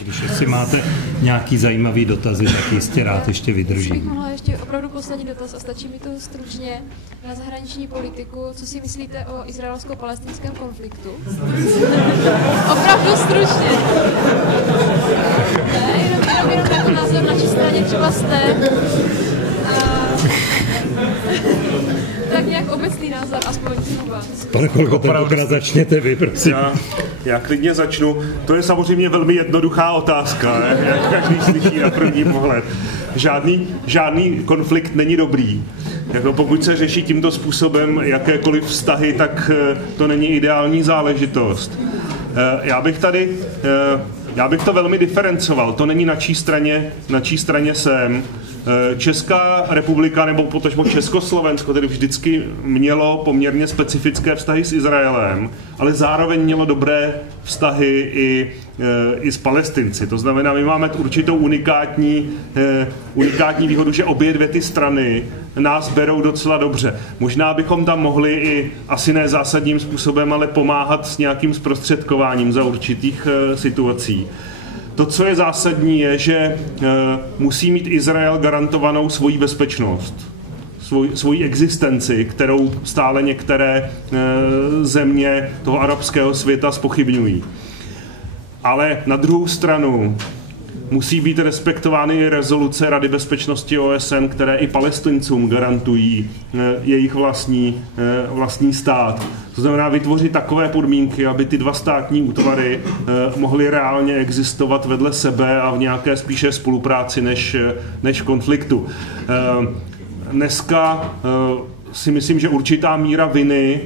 Když si máte nějaký zajímavý dotazy, tak jistě rád ještě vydržím. Bych mohla ještě opravdu poslední dotaz a stačí mi to stručně na zahraniční politiku. Co si myslíte o izraelsko-palestinském konfliktu? Opravdu stručně. Ne, jenom jako názor, na čí straně třeba jste. Tak nějak obecný názor, aspoň třeba. Pane kolego, tentokrát začněte vy, prosím. Já klidně začnu. To je samozřejmě velmi jednoduchá otázka, jak každý slyší na první pohled. Žádný konflikt není dobrý. Jako pokud se řeší tímto způsobem jakékoliv vztahy, tak to není ideální záležitost. Já bych to velmi diferencoval. To není na čí straně jsem. Česká republika nebo potažmo Československo tedy vždycky mělo poměrně specifické vztahy s Izraelem, ale zároveň mělo dobré vztahy i s Palestinci. To znamená, my máme určitou unikátní výhodu, že obě dvě ty strany nás berou docela dobře. Možná bychom tam mohli i asi ne zásadním způsobem, ale pomáhat s nějakým zprostředkováním za určitých situací. To, co je zásadní, je, že musí mít Izrael garantovanou svoji bezpečnost, svoji existenci, kterou stále některé země toho arabského světa zpochybňují. Ale na druhou stranu musí být respektovány i rezoluce Rady bezpečnosti OSN, které i Palestincům garantují jejich vlastní stát. To znamená vytvořit takové podmínky, aby ty dva státní útvary mohly reálně existovat vedle sebe a v nějaké spíše spolupráci než konfliktu. Dneska si myslím, že určitá míra viny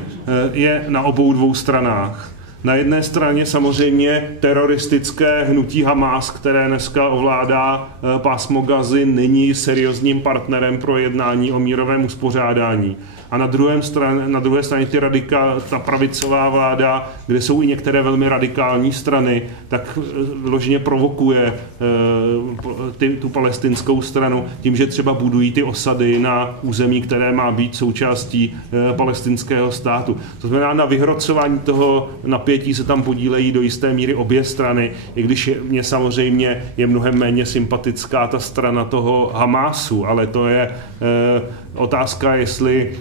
je na obou dvou stranách. Na jedné straně samozřejmě teroristické hnutí Hamás, které dneska ovládá pásmo Gazy, není seriózním partnerem pro jednání o mírovém uspořádání. A na druhé straně ta pravicová vláda, kde jsou i některé velmi radikální strany, tak vyloženě provokuje tu palestinskou stranu tím, že třeba budují ty osady na území, které má být součástí palestinského státu. To znamená, na vyhrocování toho napětí se tam podílejí do jisté míry obě strany, i když mně samozřejmě je mnohem méně sympatická ta strana toho Hamásu, ale to je otázka, jestli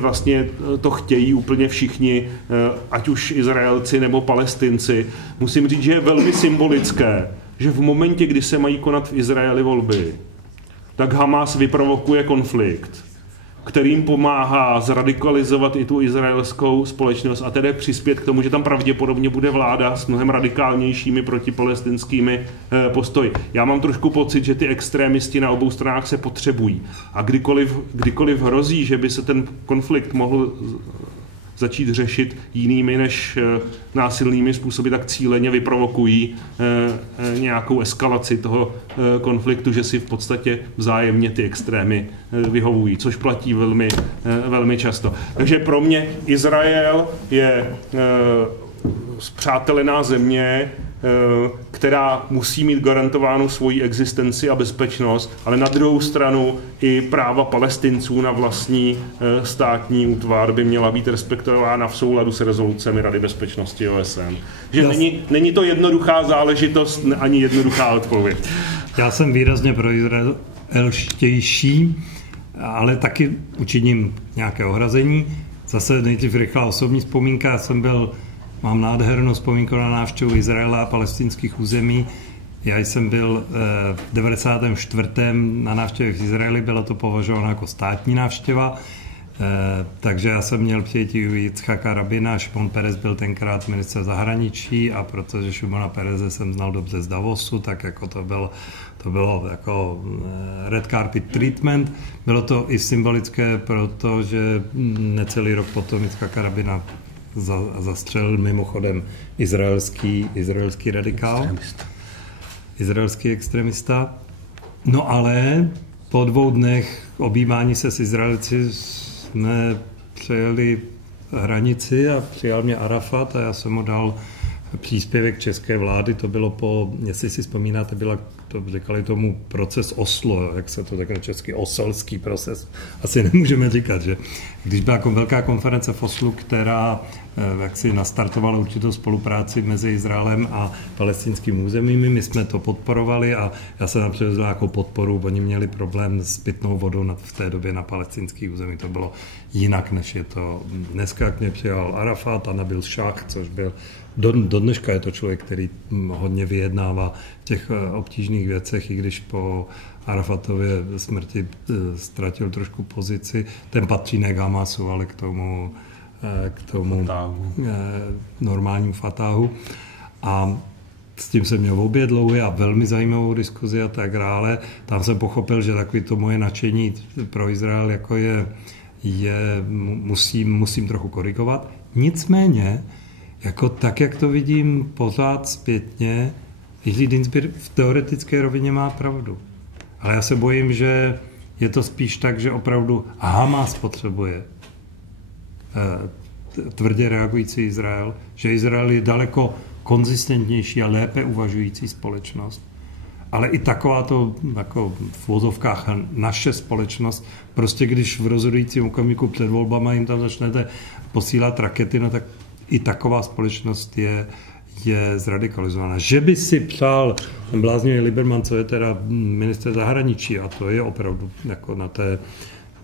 vlastně to chtějí úplně všichni, ať už Izraelci nebo Palestinci. Musím říct, že je velmi symbolické, že v momentě, kdy se mají konat v Izraeli volby, tak Hamás vyprovokuje konflikt, kterým pomáhá zradikalizovat i tu izraelskou společnost a tedy přispět k tomu, že tam pravděpodobně bude vláda s mnohem radikálnějšími protipalestinskými postoji. Já mám trošku pocit, že ty extrémisti na obou stranách se potřebují. A kdykoliv hrozí, že by se ten konflikt mohl začít řešit jinými než násilnými způsoby, tak cíleně vyprovokují nějakou eskalaci toho konfliktu, že si v podstatě vzájemně ty extrémy vyhovují, což platí velmi často. Takže pro mě Izrael je spřátelená země, která musí mít garantovánu svoji existenci a bezpečnost, ale na druhou stranu i práva Palestinců na vlastní státní útvar by měla být respektována v souladu s rezolucemi Rady bezpečnosti OSN. Že není to jednoduchá záležitost ani jednoduchá odpověď. Já jsem výrazně proizraelštější, ale taky učiním nějaké ohrazení. Zase nejdřív rychlá osobní vzpomínka. Mám nádhernou vzpomínku na návštěvu Izraela a palestinských území. Já jsem byl v 94. na návštěvě v Izraeli, byla to považována jako státní návštěva, takže já jsem měl přijetí u Jicchaka Rabina, Šimon Peres byl tenkrát ministr zahraničí a protože Šimona Pereze jsem znal dobře z Davosu, tak jako to bylo jako red carpet treatment. Bylo to i symbolické, protože necelý rok potom Jicchaka Rabina zastřelil mimochodem izraelský radikál, izraelský extremista. No ale po 2 dnech objímání se s Izraelci jsme přejeli hranici a přijal mě Arafat a já jsem mu dal příspěvek české vlády, to bylo jestli si vzpomínáte, říkali tomu proces Oslo, jak se to řekne česky, osolský proces, asi nemůžeme říkat, že když byla velká konference v Oslu, která jaksi nastartovala určitou spolupráci mezi Izraelem a palestinským územími, my jsme to podporovali a já jsem tam přivezl jako podporu, oni měli problém s pitnou vodou v té době na palestinských území, to bylo jinak, než je to dneska, jak mě přijal Arafat a Nabil Šach, což byl do dneška je to člověk, který hodně vyjednává v těch obtížných věcech, i když po Arafatově smrti ztratil trošku pozici. Ten patří ne k Hamasu, ale k tomu normálnímu Fatahu. A s tím jsem měl obě dlouhé a velmi zajímavou diskuzi a tak dále. Tam jsem pochopil, že takový to moje nadšení pro Izrael jako musím trochu korigovat. Nicméně, jako tak, jak to vidím pořád zpětně, Jiří Dienstbier v teoretické rovině má pravdu. Ale já se bojím, že je to spíš tak, že opravdu Hamas potřebuje tvrdě reagující Izrael, že Izrael je daleko konzistentnější a lépe uvažující společnost. Ale i takováto jako v uvozovkách naše společnost, prostě když v rozhodujícím okamžiku před volbama jim tam začnete posílat rakety, no tak i taková společnost je zradikalizovaná. Že by si přál bláznivý Lieberman, co je teda ministr zahraničí, a to je opravdu jako na té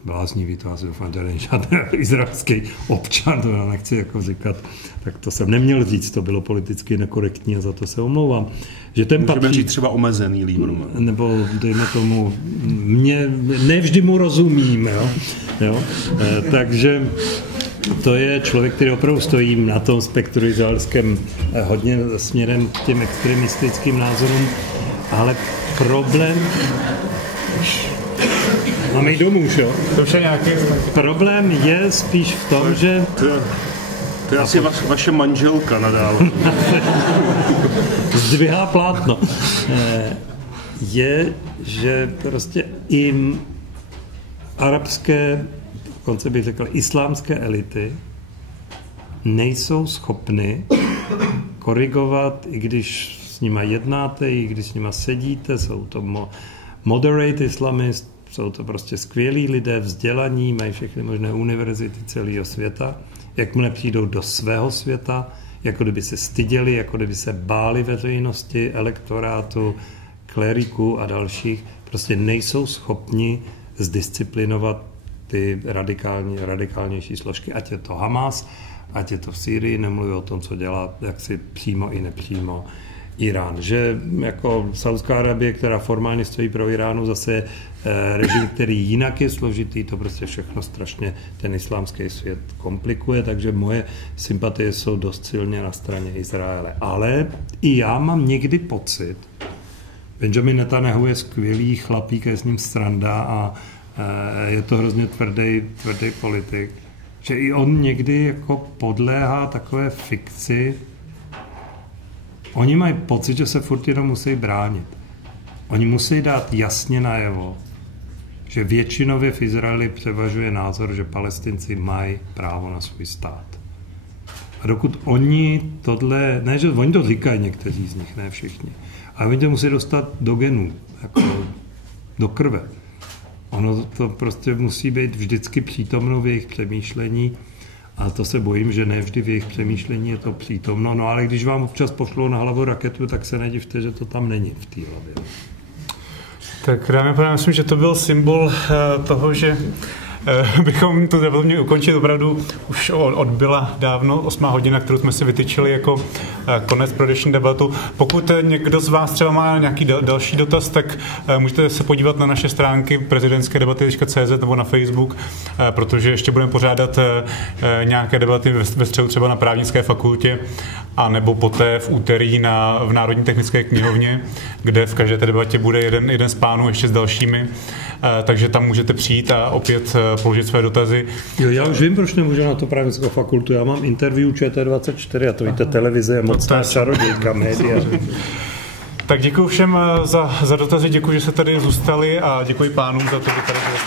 bláznivý, to asi doufám, že není žádný izraelský občan, to já nechci jako říkat, tak to jsem neměl říct, to bylo politicky nekorektní a za to se omlouvám. Že ten můžeme říct třeba omezený Lieberman. Nebo dejme tomu, nevždy mu rozumím, jo? Takže to je člověk, který opravdu stojí na tom spektru izraelském hodně směrem k těm extremistickým názorům, ale problém... Máme jít domů, jo? To už je nějaký... Problém je spíš v tom, že... To je asi vaše manželka nadále. Zdvihá plátno. Je, že prostě i arabské, dokonce bych řekl, islámské elity nejsou schopny korigovat, i když s nima jednáte, i když s nima sedíte, jsou to moderate islamist, jsou to prostě skvělí lidé, vzdělaní, mají všechny možné univerzity celého světa. Jakmile přijdou do svého světa, jako kdyby se styděli, jako kdyby se báli veřejnosti, elektorátu, kleriků a dalších, prostě nejsou schopni zdisciplinovat ty radikálnější složky, ať je to Hamas, ať je to v Sýrii, nemluví o tom, co dělá jaksi přímo i nepřímo Irán. Že jako Saudská Arabie, která formálně stojí pro Iránu, zase režim, který jinak je složitý, to prostě všechno strašně ten islámský svět komplikuje, takže moje sympatie jsou dost silně na straně Izraele. Ale i já mám někdy pocit, Benjamin Netanyahu je skvělý chlapík, je s ním sranda a je to hrozně tvrdý politik, že i on někdy jako podléhá takové fikci. Oni mají pocit, že se furt jenom musí bránit. Oni musí dát jasně najevo, že většinově v Izraeli převažuje názor, že Palestinci mají právo na svůj stát. A dokud oni tohle, ne, že oni to říkají někteří z nich, ne všichni, ale oni to musí dostat do genů, jako do krve. Ono to prostě musí být vždycky přítomno v jejich přemýšlení a to se bojím, že ne vždy v jejich přemýšlení je to přítomno. No ale když vám občas pošlou na hlavu raketu, tak se nedivte, že to tam není v té hlavě. Tak dámy a pánové, myslím, že to byl symbol toho, že bychom tu debatu měli ukončit. Opravdu už odbyla dávno 8 hodina, kterou jsme si vytyčili jako konec pro dnešní debatu. Pokud někdo z vás třeba má nějaký další dotaz, tak můžete se podívat na naše stránky prezidentskedebaty.cz nebo na Facebook, protože ještě budeme pořádat nějaké debaty ve středu třeba na právnické fakultě a nebo poté v úterý v Národní technické knihovně, kde v každé té debatě bude jeden z pánů ještě s dalšími. Takže tam můžete přijít a opět položit své dotazy. Jo, já už vím, proč nemůžu na to právnickou fakultu. Já mám interview ČT24 a to víte, televize je mocná čarodějka, média. Tak děkuji všem za dotazy, děkuji, že se tady zůstali a děkuji pánům za to, že tady byli.